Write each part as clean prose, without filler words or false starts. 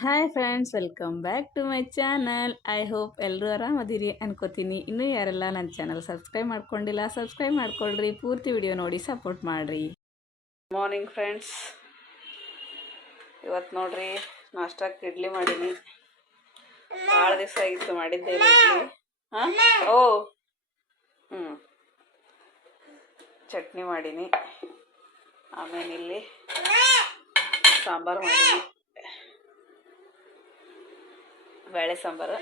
Hi friends, welcome back to my channel. I hope ಎಲ್ಲರೂ ಆರಾಮದಿರಿ ಅನ್ಕೋತೀನಿ. ಇನ್ನೂ ಯಾರೆಲ್ಲ ನನ್ನ ಚಾನಲ್ ಸಬ್ಸ್ಕ್ರೈಬ್ ಮಾಡ್ಕೊಂಡಿಲ್ಲ, ಸಬ್ಸ್ಕ್ರೈಬ್ ಮಾಡ್ಕೊಳ್ರಿ. ಪೂರ್ತಿ ವಿಡಿಯೋ ನೋಡಿ ಸಪೋರ್ಟ್ ಮಾಡಿರಿ. ಮಾರ್ನಿಂಗ್ ಫ್ರೆಂಡ್ಸ್, ಇವತ್ತು ನೋಡ್ರಿ ನಾಷ್ಟಕ್ಕೆ ಇಡ್ಲಿ ಮಾಡೀನಿ. ಭಾಳ ದಿವಸ ಆಗಿತ್ತು ಮಾಡಿದ್ದೇನೆ ಇಡ್ಲಿ. ಹಾಂ ಓ ಚಟ್ನಿ ಮಾಡೀನಿ. ಆಮೇಲೆ ಇಲ್ಲಿ ಸಾಂಬಾರು ಮಾಡೀನಿ, ಬೇಳೆ ಸಾಂಬಾರು.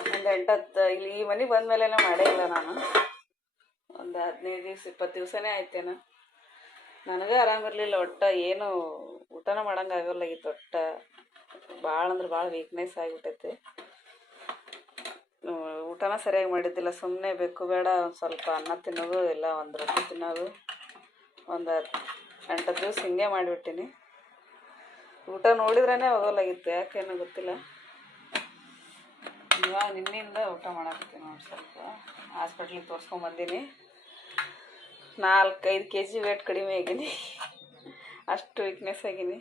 ಒಂದು 8-10 ಇಲ್ಲಿ ಈ ಮನೆಗೆ ಬಂದಮೇಲೆ ಮಾಡೇ ಇಲ್ಲ ನಾನು. ಒಂದು 15 ದಿವ್ಸ 20 ದಿವಸನೇ ಆಯ್ತೇನು. ನನಗೆ ಆರಾಮಿರಲಿಲ್ಲ, ಒಟ್ಟು ಏನು ಊಟನ ಮಾಡೋಂಗಾಗಲ್ಲಾಗಿತ್ತು. ಒಟ್ಟು ಭಾಳ ಅಂದ್ರೆ ಭಾಳ ವೀಕ್ನೆಸ್ ಆಗಿಬಿಟ್ಟೈತಿ. ಊಟನ ಸರಿಯಾಗಿ ಮಾಡಿದ್ದಿಲ್ಲ. ಸುಮ್ಮನೆ ಬೇಕು ಬೇಡ ಒಂದು ಸ್ವಲ್ಪ ಅನ್ನ ತಿನ್ನೋದು, ಇಲ್ಲ ಒಂದು ರೊಟ್ಟಿ ತಿನ್ನೋದು. ಒಂದು 8 ದಿವ್ಸ ಹಿಂಗೆ ಮಾಡಿಬಿಟ್ಟಿನಿ. ಊಟ ನೋಡಿದ್ರೇ ಹೋಗಲ್ಲಾಗಿತ್ತು, ಯಾಕೇನೋ ಗೊತ್ತಿಲ್ಲ. ಇವಾಗ ನಿನ್ನಿಂದ ಊಟ ಮಾಡಾಕತ್ತೀನಿ ನೋಡಿ. ಸ್ವಲ್ಪ ಹಾಸ್ಪಿಟ್ಲಿಗೆ ತೋರಿಸ್ಕೊಂಬಂದೀನಿ. 4-5 kg ವೇಟ್ ಕಡಿಮೆ ಆಗೀನಿ. ಅಷ್ಟು ವೀಕ್ನೆಸ್ ಆಗೀನಿ.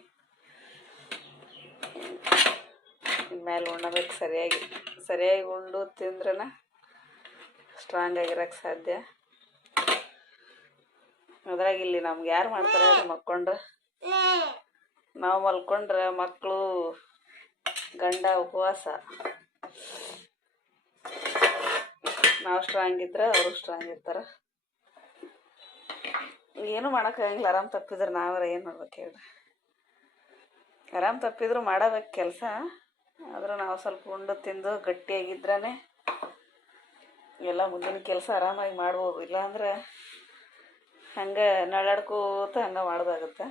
ಇನ್ಮೇಲೆ ಉಣ್ಣಬೇಕು, ಸರಿಯಾಗಿ ಉಂಡು ತಿಂದ್ರನ ಸ್ಟ್ರಾಂಗ್ ಆಗಿರೋಕ್ಕೆ ಸಾಧ್ಯ. ಅದ್ರಾಗ ಇಲ್ಲಿ ನಮ್ಗೆ ಯಾರು ಮಾಡ್ತಾರೆ ಅದು ಮಕ್ಕೊಂಡ್ರೆ. ನಾವು ಮಲ್ಕೊಂಡ್ರೆ ಮಕ್ಕಳು ಗಂಡ ಉಪವಾಸ. ನಾವು ಸ್ಟ್ರಾಂಗ್ ಇದ್ರೆ ಅವರು ಸ್ಟ್ರಾಂಗ್ ಇರ್ತಾರೆ. ಏನು ಮಾಡೋಕ್ಕಾಗಂಗಿಲ್ಲ. ಆರಾಮ್ ತಪ್ಪಿದ್ರೆ ನಾವರ ಏನು ಮಾಡ್ಬೇಕು ಹೇಳ್ರಿ. ಆರಾಮ್ ತಪ್ಪಿದ್ರು ಮಾಡಬೇಕು ಕೆಲಸ. ಆದರೂ ನಾವು ಸ್ವಲ್ಪ ಉಂಡು ತಿಂದು ಗಟ್ಟಿಯಾಗಿದ್ರೇ ಎಲ್ಲ ಮುಂದಿನ ಕೆಲಸ ಆರಾಮಾಗಿ ಮಾಡ್ಬೋದು. ಇಲ್ಲಾಂದ್ರೆ ಹಂಗೆ ನಳ್ಳಾಡ್ಕೋತ ಹಂಗೆ ಮಾಡೋದಾಗುತ್ತೆ.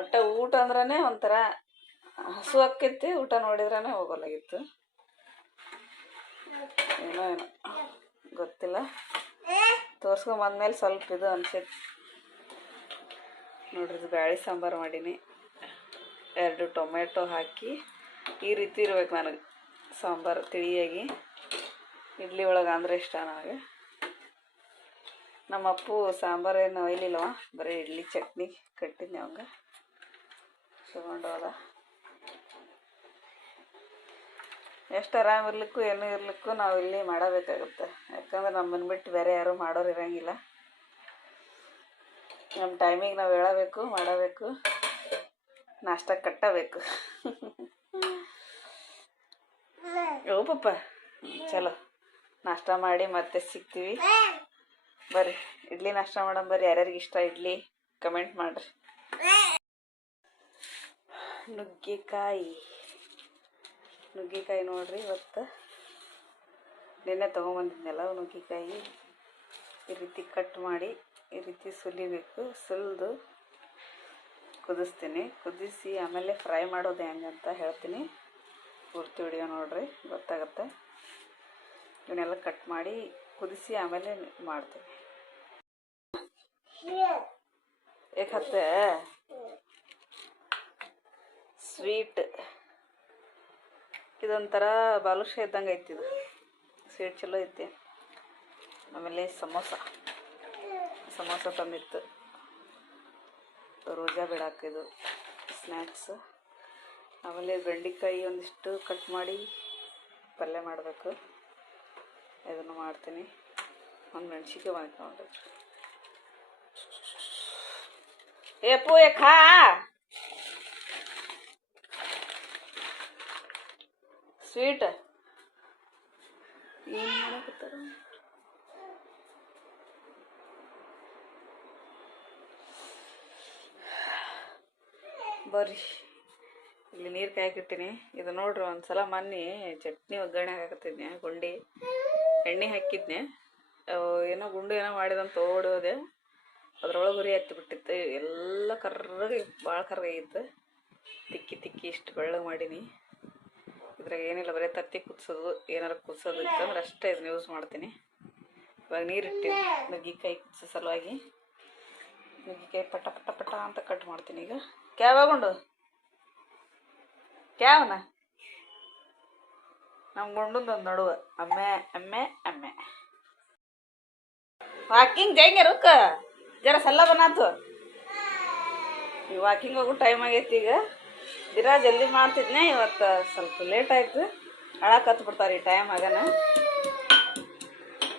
ಒಟ್ಟು ಊಟ ಅಂದ್ರೇ ಒಂಥರ ಹಸು ಆಕ್ಕೈತಿ. ಊಟ ನೋಡಿದ್ರೇ ಹೋಗಲಾಗಿತ್ತು. ಏನೋ ಗೊತ್ತಿಲ್ಲ. ತೋರ್ಸ್ಕೊಂಬಂದ್ಮೇಲೆ ಸ್ವಲ್ಪ ಇದು ಅನ್ಸೈತಿ ನೋಡ್ರಿ. ಇದು ಬ್ಯಾಳೆ ಸಾಂಬಾರು ಮಾಡೀನಿ. 2 ಟೊಮೆಟೊ ಹಾಕಿ ಈ ರೀತಿ ಇರ್ಬೇಕು ನನಗೆ ಸಾಂಬಾರು, ತಿಳಿಯಾಗಿ. ಇಡ್ಲಿ ಒಳಗೆ ಅಂದರೆ ಇಷ್ಟ ನನಗೆ. ನಮ್ಮ ಅಪ್ಪು ಸಾಂಬಾರು ಏನು ಒಯ್ಲಿಲ್ಲವ, ಬರೀ ಇಡ್ಲಿ ಚಟ್ನಿ ಕಟ್ಟಿದ್ನಿ ಅವಂಗೆ ತಗೊಂಡು ಹೋದ. ಎಷ್ಟು ಆರಾಮಿರ್ಲಿಕ್ಕೂ ಏನೂ ಇರ್ಲಿಕ್ಕೂ ನಾವು ಇಲ್ಲಿ ಮಾಡಬೇಕಾಗುತ್ತೆ. ಯಾಕಂದ್ರೆ ನಮ್ಮನ್ನು ಬಿಟ್ಟು ಬೇರೆ ಯಾರೂ ಮಾಡೋರು ಇರೋಂಗಿಲ್ಲ. ನಮ್ಮ ಟೈಮಿಗೆ ನಾವು ಹೇಳಬೇಕು, ಮಾಡಬೇಕು, ನಾಷ್ಟ ಕಟ್ಟಬೇಕು. ಓ ಪಪ್ಪ, ಚಲೋ ನಾಷ್ಟ ಮಾಡಿ ಮತ್ತೆ ಸಿಗ್ತೀವಿ. ಬರ್ರಿ ಇಡ್ಲಿ ನಾಷ್ಟ ಮಾಡೋಣ ಬರ್ರಿ. ಯಾರ್ಯಾರಿಗೆ ಇಷ್ಟ ಇಡ್ಲಿ ಕಮೆಂಟ್ ಮಾಡಿರಿ. ನುಗ್ಗೆಕಾಯಿ ನೋಡ್ರಿ. ಇವತ್ತು ನಿನ್ನೆ ತೊಗೊಂಬಂದಿದ್ನಲ್ಲ ನುಗ್ಗೆಕಾಯಿ. ಈ ರೀತಿ ಕಟ್ ಮಾಡಿ ಈ ರೀತಿ ಸುಲಿಬೇಕು. ಸುಲಿದು ಕುದಿಸ್ತೀನಿ. ಕುದಿಸಿ ಆಮೇಲೆ ಫ್ರೈ ಮಾಡೋದು ಹೆಂಗಂತ ಹೇಳ್ತೀನಿ. ಪೂರ್ತಿ ವಿಡಿಯೋ ನೋಡ್ರಿ, ಗೊತ್ತಾಗುತ್ತೆ. ಇವನ್ನೆಲ್ಲ ಕಟ್ ಮಾಡಿ ಕುದಿಸಿ ಆಮೇಲೆ ಮಾಡ್ತೀನಿ. ಏಕತ್ತೆ ಸ್ವೀಟ್ ಇದೊಂಥರ ಬಾಲುಷ ಇದ್ದಂಗೆ ಐತಿ. ಇದು ಸ್ವೀಟ್ ಚಲೋ ಐತಿ. ಆಮೇಲೆ ಸಮೋಸ ತಂದಿತ್ತು. ರೋಜಾ ಬಿಡಾಕಿದು ಸ್ನ್ಯಾಕ್ಸ್. ಆಮೇಲೆ ಬೆಂಡೆಕಾಯಿ ಒಂದಿಷ್ಟು ಕಟ್ ಮಾಡಿ ಪಲ್ಯ ಮಾಡಬೇಕು. ಇದನ್ನು ಮಾಡ್ತೀನಿ. ಒಂದು ಮೆಣಸಿನ್ಕಾಯಿ ಬಂದಿತ್ತು ನೋಡ್ರಿ. ಏಪು ಖಾ ಸ್ವೀಟ್ ಏನು ಮಾಡಕತ್ತಾರ. ಬರ್ರಿ ಇಲ್ಲಿ ನೀರು ಕಾಯಕ್ಕಿಟ್ಟಿನಿ. ಇದು ನೋಡ್ರಿ, ಒಂದ್ಸಲ ಮೊನ್ನೆ ಚಟ್ನಿ ಒಗ್ಗರಣೆ ಹಾಕತ್ತಿದ್ನೆ. ಗುಂಡಿ ಎಣ್ಣೆ ಹಾಕಿದ್ನೆ. ಏನೋ ಗುಂಡು ಏನೋ ಮಾಡಿದಂತ ಓಡೋದೆ. ಅದ್ರೊಳಗೆ ಹುರಿ ಹತ್ತಿಬಿಟ್ಟಿತ್ತು. ಎಲ್ಲ ಕರ್ರಗೆ, ಭಾಳ ಕರ್ರಾಗಿತ್ತು. ತಿಕ್ಕಿ ಇಷ್ಟು ಬೆಳ್ಳಗೆ ಮಾಡೀನಿ. ಇದ್ರಾಗ ಏನಿಲ್ಲ, ಬರೀ ತತ್ತಿ ಕುದಿಸೋದು. ಏನಾರು ಕುದಿಸೋದು ಇತ್ತಂದ್ರೆ ಅಷ್ಟೇ ಇದನ್ನ ಯೂಸ್ ಮಾಡ್ತೀನಿ. ಇವಾಗ ನೀರಿಟ್ಟಿನಿ ನುಗ್ಗೆಕಾಯಿ ಕುದಿಸೋ ಸಲುವಾಗಿ. ನುಗ್ಗೆಕಾಯಿ ಪಟ ಪಟ ಪಟ ಅಂತ ಕಟ್ ಮಾಡ್ತೀನಿ. ಈಗ ಕ್ಯಾವಾಗುಂಡು ಕ್ಯಾವನ ನಮ್ಮ ಗುಂಡದ ಒಂದು ನಡುವೆ ಅಮ್ಮೆ ವಾಕಿಂಗ್ ಜೈಂಗೆ रुक जरा सल्ला बनातो. ಈಗ ವಾಕಿಂಗ್ ಹೋಗೋ ಟೈಮ್ ಆಗೈತಿ. ಈಗ ದಿನ ಜಲ್ದಿ ಮಾಡ್ತಿದ್ನೆ, ಇವತ್ತು ಸ್ವಲ್ಪ ಲೇಟ್ ಆಯ್ತು. ಅಳಕ್ಕೆ ಬಿಡ್ತಾರೆ ಈ ಟೈಮ್ ಆಗನ.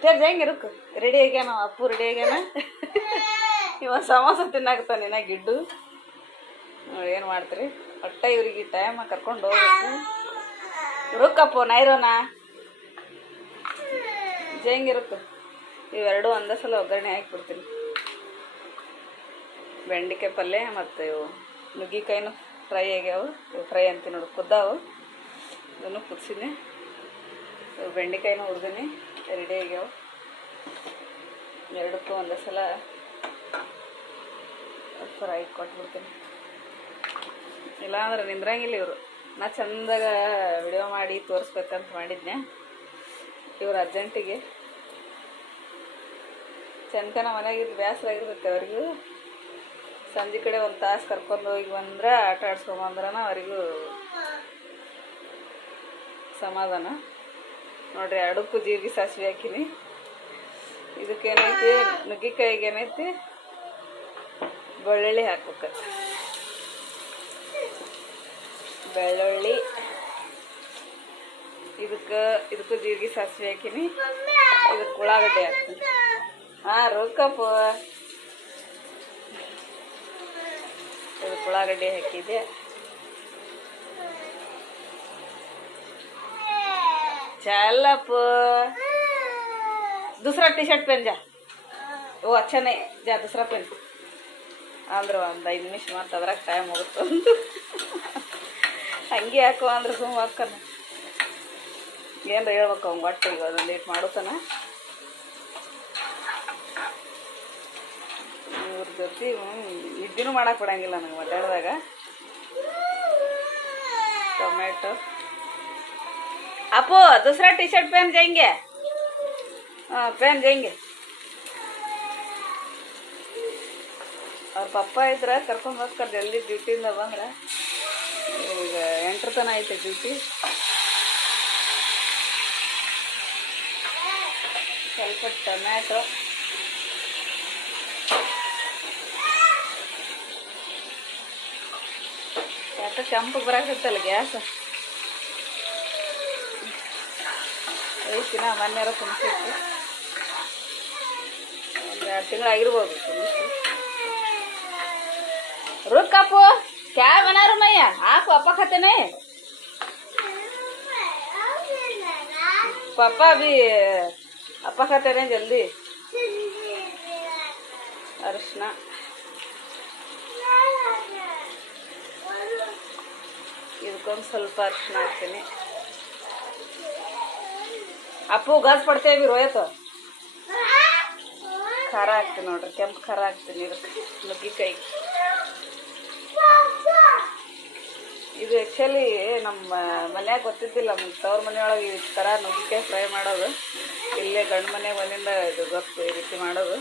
ಹೆಂಗೆ ಇರಕ್ಕೆ ರೆಡಿ ಆಗ್ಯಾನ ಅಪ್ಪು, ರೆಡಿ ಆಗ್ಯಾನ. ಇವ ಸಮೋಸ ತಿನ್ನಾಕತ್ತಾನ ಇನ್ನ ಗಿಡ್ಡು. ಏನು ಮಾಡ್ತೀರಿ ಒಟ್ಟ ಇವ್ರಿಗೆ ಟೈಮ್ ಕರ್ಕೊಂಡು ಹೋಗ್ಬೇಕು. ರುಕ್ಕಪ್ಪು ನೈರೋನ ಹೆಂಗಿರುತ್ತೆ. ಇವೆರಡು ಒಂದೇ ಸಲ ಒಗ್ಗರಣೆ ಹಾಕಿಬಿಡ್ತೀನಿ. ಬೆಂಡೆಕಾಯಿ ಪಲ್ಯ ಮತ್ತು ಇವು ನುಗ್ಗಿಕಾಯಿನೂ ಫ್ರೈ ಆಗ್ಯಾವು. ಇವು ಫ್ರೈ ಅಂತೀನಿ ನೋಡಿ, ಕುದ್ದಾವು. ಇದನ್ನು ಕುದಿಸಿನಿ. ಇವು ಬೆಂಡೆಕಾಯಿನೂ ಹುರಿದೀನಿ, ರೆಡಿ ಆಗ್ಯಾವು. ಎರಡಕ್ಕೂ ಒಂದೇ ಸಲ ಫ್ರೈ ಕೊಟ್ಬಿಡ್ತೀನಿ. ಇಲ್ಲಾಂದ್ರೆ ನಿಂದ್ರಂಗಿಲ್ಲ ಇವರು. ನಾ ಚಂದಾಗ ವಿಡಿಯೋ ಮಾಡಿ ತೋರಿಸ್ಬೇಕಂತ ಮಾಡಿದ್ನೆ. ಇವ್ರು ಅರ್ಜೆಂಟಿಗೆ ಚಂದನ ಮನೆಯಾಗಿದ್ದು ಬೇಸರ ಆಗಿರುತ್ತೆ ಅವ್ರಿಗೂ. ಸಂಜೆ ಕಡೆ ಒಂದು ತಾಸು ಕರ್ಕೊಂಡು ಹೋಗಿ ಬಂದ್ರೆ ಆಟ ಆಡ್ಸ್ಕೊಂಬಂದ್ರನ ಅವರಿಗೂ ಸಮಾಧಾನ. ನೋಡ್ರಿ, ಅಡಕ್ಕೂ ಜೀರಿಗೆ ಸಾಸಿವೆ ಹಾಕಿನಿ. ಇದಕ್ಕೇನೈತಿ, ನುಗ್ಗಿಕಾಯಿಗೆ ಏನೈತಿ, ಬೆಳ್ಳುಳ್ಳಿ ಹಾಕ್ಬೇಕು. ಬೆಳ್ಳುಳ್ಳಿ, ಇದಕ್ಕೂ ಜೀರಿಗೆ ಸಾಸಿವೆ ಹಾಕಿನಿ. ಇದಕ್ಕೆ ಉಳ್ಳಾಗಡ್ಡೆ ಹಾಕ್ತೀನಿ. ಹಾಂ ರೋಕಪ್ಪ, ಇದಕ್ಕೆ ಉಳ್ಳಾಗಡ್ಡೆ ಹಾಕಿದೆ. चलप दूसरा टी शर्ट पहन जा, वो अच्छा नहीं, जा दूसरा पहन. ಅಂದ್ರೆ ಒಂದು 5 ನಿಮಿಷ ಮತ್ತೆ ಅದ್ರಾಗ ಟೈಮ್ ಹೋಗುತ್ತೆ. ಹಂಗೆ ಯಾಕೋ ಅಂದ್ರೆ ಸುಮ್ಮ ಹಾಕನ ಏನ್ರ ಹೇಳ್ಬೇಕು ಅವ್ನು ಒಟ್ಟು. ಈಗ ಅದೊಂದು ಲೇಟ್ ಮಾಡುತ್ತಾನ. ಇವ್ರ ಜೊತೆ ಇಡ್ಡಿನೂ ಮಾಡಕ್ಕೆ ಬಿಡಂಗಿಲ್ಲ ನನಗೆ ಒಡ್ಡಾಡ್ದಾಗ. ಟೊಮೆಟೊ. ಅಪ್ಪು दूसरा टी शर्ट पहन जाएंगे. हाँ पहन जाएंगे. ಅವ್ರ ಪಪ್ಪ ಇದ್ರೆ ಕರ್ಕೊಂಡು ಹೋಗ್ತಾರೆ ಜಲ್ದಿ ಡ್ಯೂಟಿಯಿಂದ ಬಂದ್ರೆ. ಈಗ 8 ತನ ಐತೆ ಡ್ಯೂಟಿ. ಸ್ವಲ್ಪ ಟೊಮ್ಯಾಟೊ, ಯಾಕೆ ಕೆಂಪಗೆ ಬರಾಕತ್ತಲ್ಲ ಗ್ಯಾಸ್ ಐತಿನ. ಮೊನ್ನೆರ ತುಂಬಿಸಿತ್ತು, ಒಂದು 2 ತಿಂಗಳಾಗಿರ್ಬೋದು ತುಂಬಿಸಿ. रुक कापो, क्या बना रहा मैया? आप पापा खाते नहीं? पापा अभी पापा खाते नहीं जल्दी. अरशना ಇದಕ್ಕೊಂದು ಸ್ವಲ್ಪ ಅರಿಶಿನ ಹಾಕ್ತೀನಿ. ಅಪ್ಪು ಗಾಸ್ ಪಡ್ತೇವೆ ಅಭಿ ರೋಯತ್ತು. ಖಾರ ಹಾಕ್ತೀನಿ ನೋಡ್ರಿ, ಕೆಂಪು ಖಾರ ಹಾಕ್ತೀನಿ ಇದಕ್ಕೆ, ನುಗ್ಗಿಕಾಯಿ. ಇದು ಆ್ಯಕ್ಚುಲಿ ನಮ್ಮ ಮನ್ಯಾಗ ಗೊತ್ತಿದ್ದಿಲ್ಲ. ನಮ್ಮ ತವ್ರ ಮನೆಯೊಳಗೆ ಈ ಥರ ನುಗ್ಗಿಕಾಯಿ ಫ್ರೈ ಮಾಡೋದು. ಇಲ್ಲೇ ಗಂಡು ಮನೆಗೆ ಬಂದಿಂದ ಇದು ಗೊತ್ತು ಈ ರೀತಿ ಮಾಡೋದು.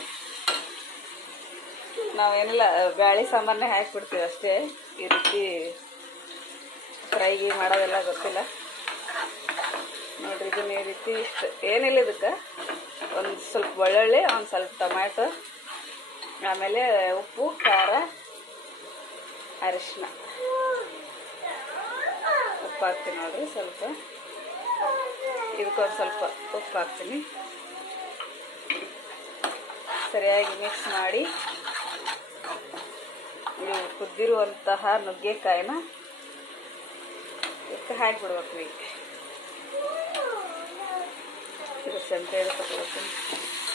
ನಾವೇನಿಲ್ಲ, ಬ್ಯಾಳಿ ಸಾಂಬಾರನ್ನೇ ಹಾಕಿಬಿಡ್ತೀವಿ ಅಷ್ಟೇ. ಈ ರೀತಿ ಫ್ರೈಗೆ ಮಾಡೋದೆಲ್ಲ ಗೊತ್ತಿಲ್ಲ ನೋಡ್ರಿ. ಇದನ್ನ ಈ ರೀತಿ ಇಷ್ಟು ಏನಿಲ್ಲ, ಇದಕ್ಕೆ ಒಂದು ಸ್ವಲ್ಪ ಬೆಳ್ಳುಳ್ಳಿ, ಒಂದು ಸ್ವಲ್ಪ ಟೊಮ್ಯಾಟೊ, ಆಮೇಲೆ ಉಪ್ಪು, ಖಾರ, ಅರಿಶಿನ, ಉಪ್ಪು ಹಾಕ್ತೀನಿ ನೋಡ್ರಿ ಸ್ವಲ್ಪ. ಇದಕ್ಕೊಂದು ಸ್ವಲ್ಪ ಉಪ್ಪು ಹಾಕ್ತೀನಿ. ಸರಿಯಾಗಿ ಮಿಕ್ಸ್ ಮಾಡಿ ಇವು ಕುದ್ದಿರುವಂತಹ ನುಗ್ಗೆಕಾಯಿನ ಇದಕ್ಕೆ ಹಾಕಿಬಿಡ್ಬೇಕು. ಈಗ ಇದು ಸಂತೆ ಹಿಡ್ಕೊತೀನಿ.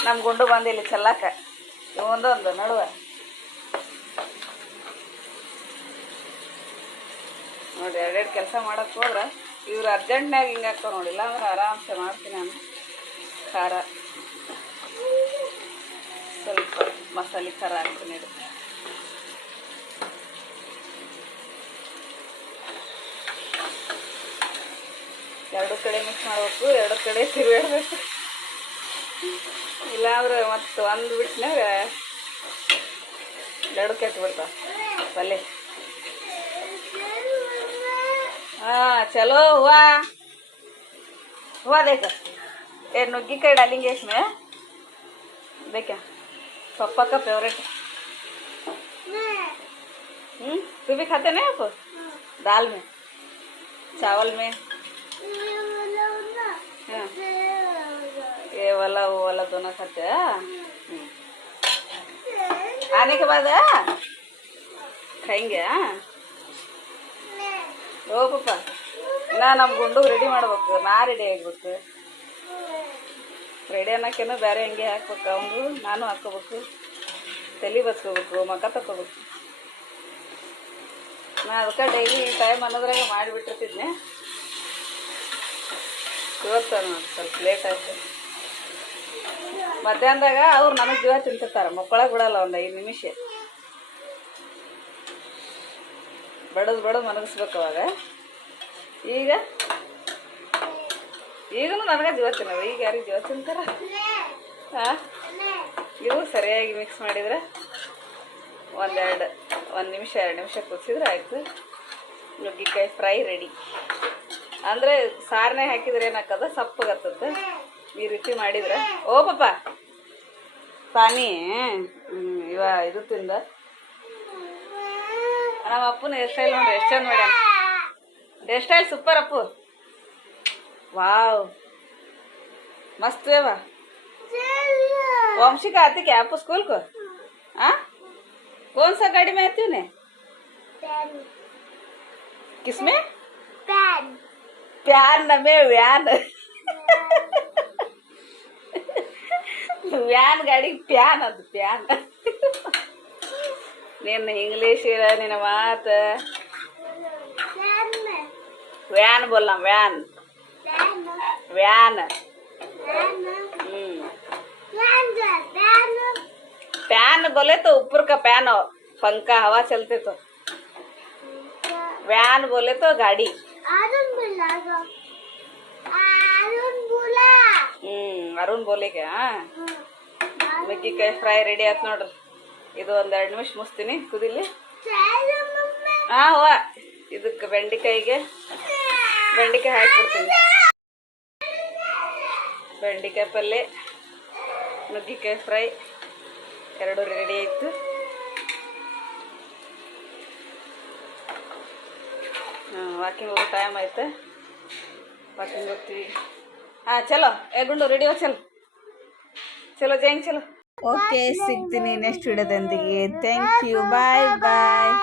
ನಮ್ಮ ಗುಂಡು ಬಂದಿಲ್ಲ ಚೆಲ್ಲಾಕ, ಒಂದೊಂದು ನಡುವೆ ನೋಡಿ. 2 ಕೆಲಸ ಮಾಡಕ್ಕೆ ಹೋದ್ರೆ ಇವ್ರು ಅರ್ಜೆಂಟ್ನಾಗ ಹಿಂಗೆ ಹಾಕ್ತಾವ ನೋಡಿಲ್ಲ ಅಂದ್ರೆ ಆರಾಮ್ಸೆ ಮಾಡ್ತೀನಿ ನಾನು. ಖಾರ ಸ್ವಲ್ಪ ಮಸಾಲೆ ಖಾರ ಹಾಕ್ತೀನಿ. ಇದಕ್ಕೆ ಎರಡು ಕಡೆ ಮಿಕ್ಸ್ ಮಾಡಬೇಕು, 2 ಕಡೆ ತಿರುಗಾಡ್ಬೇಕು. ಇಲ್ಲಾಂದ್ರೆ ಮತ್ತು ಒಂದು ಬಿಟ್ಟಿನಾಗ 2 ಕೆಟ್ಟು ಬಿಡ್ತಾವ ಪಲ್ಯ. हाँ चलो हुआ हुआ देखो, ये नुग्गिकाई डालेंगे इसमें. देखा पापा का फेवरेट. तू भी खाते नहीं आप दाल में चावल में? हाँ। ये वाला वो वाला दोनों खाते हैं। आने के बाद खाएंगे ओ पापा ಇನ್ನ ನಮ್ಮ ಗುಂಡು ರೆಡಿ ಮಾಡ್ಬೇಕು ನಾ ರೆಡಿ ಆಗ್ಬೇಕು ರೆಡಿ ಅನ್ನೋಕ್ಕೇನೋ ಬೇರೆ ಹಂಗೆ ಹಾಕ್ಬೇಕು ಅವನು ನಾನು ಹಾಕ್ಕೋಬೇಕು ತಲೆ ಬಸ್ಕೋಬೇಕು ಮಕ್ಕ ತಗೋಬೇಕು ನಾ ಅದಕ್ಕೆ ಡೈಲಿ ಟೈಮ್ ಅನ್ನೋದ್ರಾಗ ಮಾಡಿಬಿಟ್ಟಿರ್ತಿದ್ನೆ ಇವತ್ತು ಸ್ವಲ್ಪ ಲೇಟ್ ಆಯ್ತು ಮಧ್ಯಾಹ್ನದಾಗ ಅವ್ರು ನನಗೆ ಜೀವ ತಿಂತಿರ್ತಾರೆ ಮಕ್ಕಳಾಗ ಬಿಡಲ್ಲ ಒಂದು 5 ನಿಮಿಷ ಬಡದು ಮನಗಿಸ್ಬೇಕು ಅವಾಗ ಈಗನೂ ನನಗೆ ಜೀವ ತಿನ್ನವ ಈಗ ಯಾರಿಗೆ ಜೀವ ತಿಂತಾರ ಹಾಂ ಇವು ಸರಿಯಾಗಿ ಮಿಕ್ಸ್ ಮಾಡಿದ್ರೆ ಒಂದು ನಿಮಿಷ 2 ನಿಮಿಷ ಕುದಿಸಿದ್ರೆ ಆಯಿತು ನುಗ್ಗಿಕಾಯಿ ಫ್ರೈ ರೆಡಿ ಅಂದರೆ ಸಾರನೇ ಹಾಕಿದ್ರೆ ಏನಾಕದ ಸಪ್ಪಗತ್ತದ ಈ ರೀತಿ ಮಾಡಿದ್ರೆ ಓ ಪಾಪ ಪಾನಿ ಇದು ತಿಂದ ನಮ್ಮ ಅಪ್ಪನ ಹೇರ್ ಸ್ಟೈಲ್ ನೋಡ್ರಿ ಎಷ್ಟು ಚಂದ ಮಾಡ್ಯಾನ ಹೇರ್ ಸ್ಟೈಲ್ ಸೂಪರ್ ಅಪ್ಪು वाव मस्त है वाह वंशी का आती क्या आप स्कूल को हाँ कौन सा गाड़ी में आती हूँ ने किसमें प्यार न में व्यान व्यान गाड़ी प्यान ಅದು ಪ್ಯಾನ್ ನಿನ್ನ ಇಂಗ್ಲಿಷ್ ಇರ ನಿನ್ನ ಮಾತು ವ್ಯಾನ್ ಬೋಲ್ನಾ ವ್ಯಾನ್ व्यान फैन बोले तो ऊपर का फैन पंखा हवा चलते तो व्यान बोले तो गाड़ी अरुण बोले क्या ನುಗ್ಗಿಕಾಯಿ ಫ್ರೈ ರೆಡಿ ಆಯ್ತು ನೋಡ್ರಿ ಇದು ಒಂದು 2 ನಿಮಿಷ ಮುಸ್ತೀನಿ ಕುದಿಲಿ ಹಾಂ ಹೋ ಇದಕ್ಕೆ ಬೆಂಡೆಕಾಯಿ ಹಾಕಿಬಿಡ್ತೀನಿ ಬೆಂಡೆಕಾಯಿ ಪಲ್ಯ ನುಗ್ಗಿಕಾಯಿ ಫ್ರೈ ಎರಡು ರೆಡಿ ಆಯಿತು ವಾಕಿಂಗ್ ಹೋಗೋ ಟೈಮ್ ಆಯ್ತು ವಾಕಿಂಗ್ ಹೋಗ್ತೀವಿ ಹಾಂ ಚಲೋ ಗುಂಡು ರೆಡಿ ಹೋ ಚಲೋ ಜೈಂಗ್ ಚಲೋ ಓಕೆ ಸಿಗ್ತೀನಿ ನೆಕ್ಸ್ಟ್ ವಿಡಿಯೋದೊಂದಿಗೆ ಥ್ಯಾಂಕ್ ಯು ಬಾಯ್ ಬಾಯ್